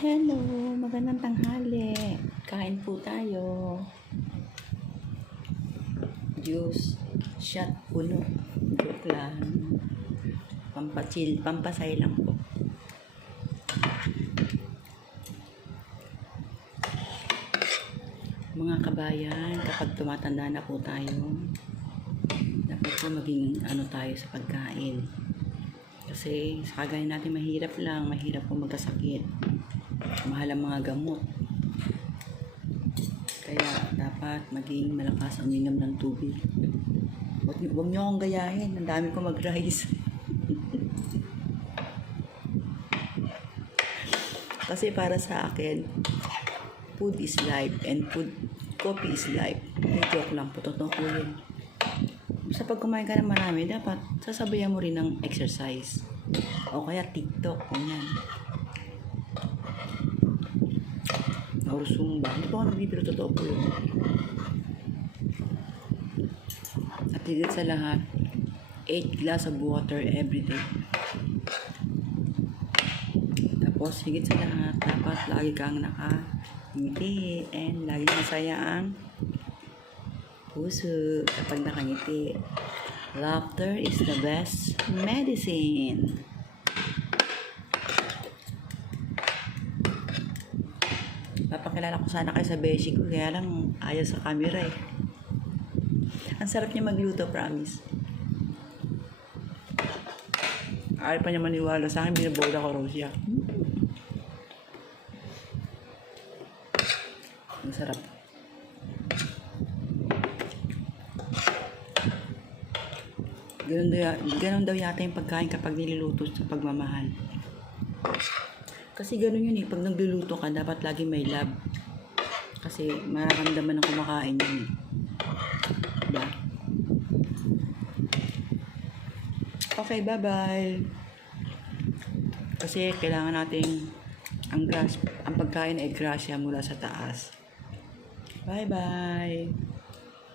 Hello, magandang tanghali. Kain po tayo. Juice, shot, puno. Joke lang. Pampachill, pampasay lang po. Mga kabayan, kapag tumatanda na po tayo, dapat po maging tayo sa pagkain. Kasi sa kagaya natin mahirap po magkasakit. Mahal ang mga gamot. Kaya dapat maging malakas ang uminom ng tubig. Huwag niyo akong gayahin. Ang dami ko mag-rice. Kasi para sa akin, food is life and coffee is life. May joke lang po. Totoo po yun. Sa pag kumain ka ng marami, dapat sasabayan mo rin ng exercise. O kaya TikTok. Ganyan. Or Zumba. Hindi pa ako nagbibiro, totoo po yun. At higit sa lahat, 8 glass of water every day. Tapos, higit sa lahat, dapat lagi kang nakangiti and lagi masaya ang puso kapag nakangiti. Laughter is the best medicine. Papakilala ko sana kayo sa beshi ko, kaya lang ayaw sa camera eh. Ang sarap niya magluto, promise. Ayaw pa niya maniwala sa akin, binabola ko raw siya. Ang sarap. Ganun daw yata yung pagkain kapag niluluto sa pagmamahal. Kasi ganun yun eh, pag nagluluto ka, dapat lagi may love. Kasi mararamdaman ng kumakain yun eh. Diba? Okay, bye-bye. Kasi kailangan nating ang pagkain ay grasya mula sa taas. Bye-bye.